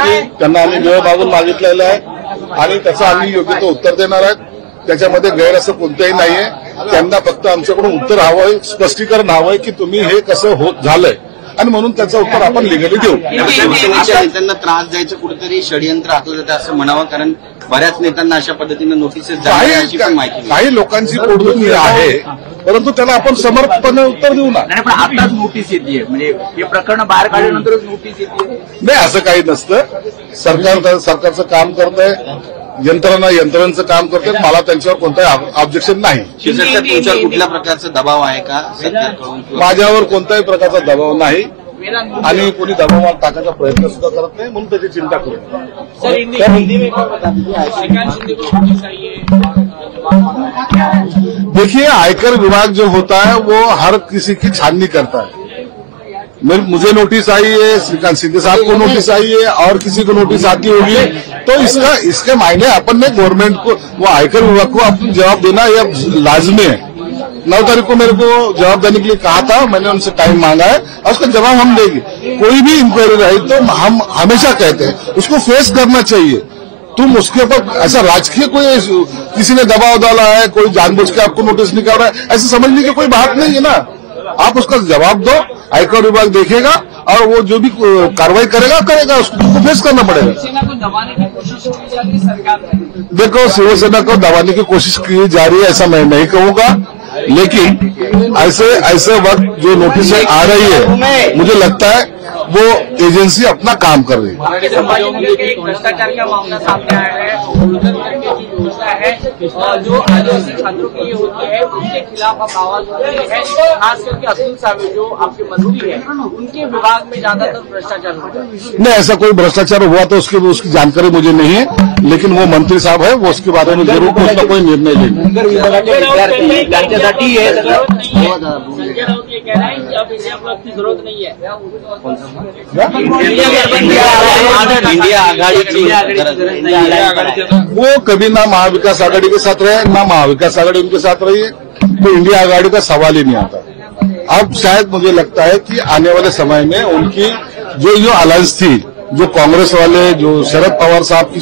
की त्यांना आम्ही वेळ मागून मागितलेला आहे आणि त्याचं आम्ही योग्य तो उत्तर देणार आहे। त्याच्यामध्ये गैर असं कोणतंही नाहीये। त्यांना फक्त आमच्याकडून उत्तर हवंय, स्पष्टीकरण हवंय की तुम्ही हे कसं होत झालंय आणि म्हणून त्याचं उत्तर आपण लिगली देऊ। शिवसेनेच्या नेत्यांना त्रास द्यायचं कुठेतरी षडयंत्र हातात येतं असं म्हणावं, कारण बऱ्याच नेत्यांना अशा पद्धतीने नोटीसेस जारी अशी पण माहिती काही लोकांची पोटदुखी आहे, परंतु त्याला आपण समर्थपणे उत्तर देऊ ना। पण आताच नोटीस येते, म्हणजे हे प्रकरण बाहेर काढल्यानंतरच नोटीस येते। नाही, असं काही नसतं। सरकारचं काम करतंय, यंत्रणांचं काम करतात। मला त्यांच्यावर कोणताही ऑब्जेक्शन नाही। तुमच्यावर कुठल्या प्रकारचा दबाव आहे का सरकारकडून? माझ्यावर कोणत्याही प्रकारचा दबाव नाही आणि कोणी दबाव टाकायचा प्रयत्न सुद्धा करत नाही, म्हणून त्याची चिंता करू। देखिए, आयकर विभाग जो होता है वो हर किसी की छाननी करता है। मुझे नोटिस आई है, श्रीकांत शिंदे साहब को नोटिस आई है और किसी को नोटिस आती होगी, तो इसके मायने अपन ने गवर्नमेंट को, वो आयकर विभाग को अपना जवाब देना यह लाजमी है। 9 तारीख को मेरे को जवाब देने के लिए कहा था, मैंने उनसे टाइम मांगा है और उसका जवाब हम देंगे। कोई भी इंक्वायरी रही तो हम हमेशा कहते हैं उसको फेस करना चाहिए। तुम उसके ऊपर ऐसा राजकीय कोई किसी ने दबाव डाला है, कोई जानबूझ के आपको नोटिस निकाल रहा है, ऐसे समझने की कोई बात नहीं है ना। आप उसका जवाब दो, आयकर विभाग देखेगा और वो जो भी कार्रवाई करेगा उसको फेस करना पड़ेगा। शिवसेना को दबाने की कोशिश की जा रही है सरकार। देखो, शिवसेना को दबाने की कोशिश की जा रही है ऐसा मैं नहीं कहूंगा, लेकिन ऐसे वक्त जो नोटिस आ रही है, मुझे लगता है वो एजेंसी अपना काम कर रही है। एक भ्रष्टाचार का मामला सामने आया है, योजना है जो आदिवासी छात्रों के लिए होती है, उसके खिलाफ आप आवाज उठाई है। खास करके अब्दुल साहब जो आपके मंत्री है, उनके विभाग में ज्यादातर भ्रष्टाचार होता है। नहीं, ऐसा कोई भ्रष्टाचार हुआ तो उसकी जानकारी मुझे नहीं है, लेकिन वो मंत्री साहब है, वो उसके बारे में जरूर कुछ ना कोई निर्णय लेंगे। संजय राउत ये कह रहा है कि अब इंडिया ब्लॉक की जरूरत नहीं है। इंडिया आघाड़ी वो कभी ना महाविकास आघाड़ी के साथ रहे, ना महाविकास आघाड़ी उनके साथ रही है, तो इंडिया आघाड़ी का सवाल ही नहीं आता। अब शायद मुझे लगता है कि आने वाले समय में उनकी जो अलायंस थी, जो कांग्रेस वाले, जो शरद पवार साहब की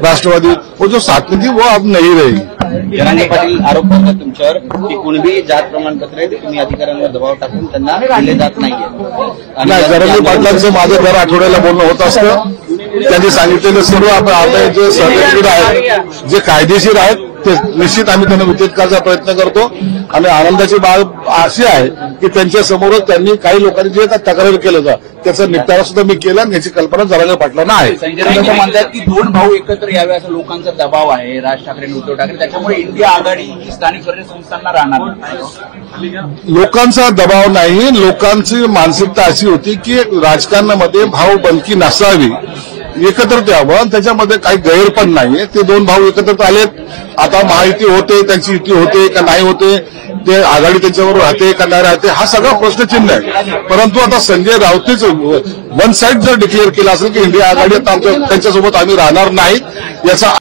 राष्ट्रवादी, वो जो साथ में थी वो अब नहीं रहेगी। जरांगे पाटील आरोप करतात तुमच्यावर की कुणबी जात प्रमाणपत्र आहे ते तुम्ही अधिकाऱ्यांवर दबाव टाकून त्यांना दिले जात नाहीये। नाही, जरांगे पाटलांचं माझं दर आठवड्याला बोलणं होत असतं। त्यांनी सांगितलेलं सर्व आपण आपले जे सर्टिफिकेट आहेत, जे कायदेशीर आहेत, ते निश्चित आम्ही त्यांना वितरित करायचा प्रयत्न करतो। आणि आनंदाची बाब अशी आहे की त्यांच्या समोरच त्यांनी काही लोकांनी जे तक्रार केलं होतं त्याचा निपटारा सुद्धा मी केला आणि याची कल्पना जरांगे पाटलांना आहे। संजय राऊत म्हणतात की 2 भाऊ एकत्र यावे असं लोकांचा दबाव आहे, राज ठाकरे उद्धव ठाकरे, त्याच्यामुळे इंडिया आघाडी ही स्थानिक स्वराज्य संस्थांना राहणार। लोकांचा दबाव नाही, लोकांची मानसिकता अशी होती की राजकारणामध्ये भाऊबंदकी नसावी, एकत्रित यावं, त्याच्यामध्ये काही गैर पण नाहीये। ते 2 भाऊ एकत्रित आलेत, आता महायुती होते, त्यांची युती होते का नाही होते, ते आघाडी त्यांच्याबरोबर राहते का नाही राहते, हा सगळा प्रश्नचिन्ह आहे। परंतु आता संजय राऊतच वन साइड जर डिक्लेअर केलं असेल की इंडिया आघाडी आता त्यांच्यासोबत आम्ही राहणार नाहीत, याचा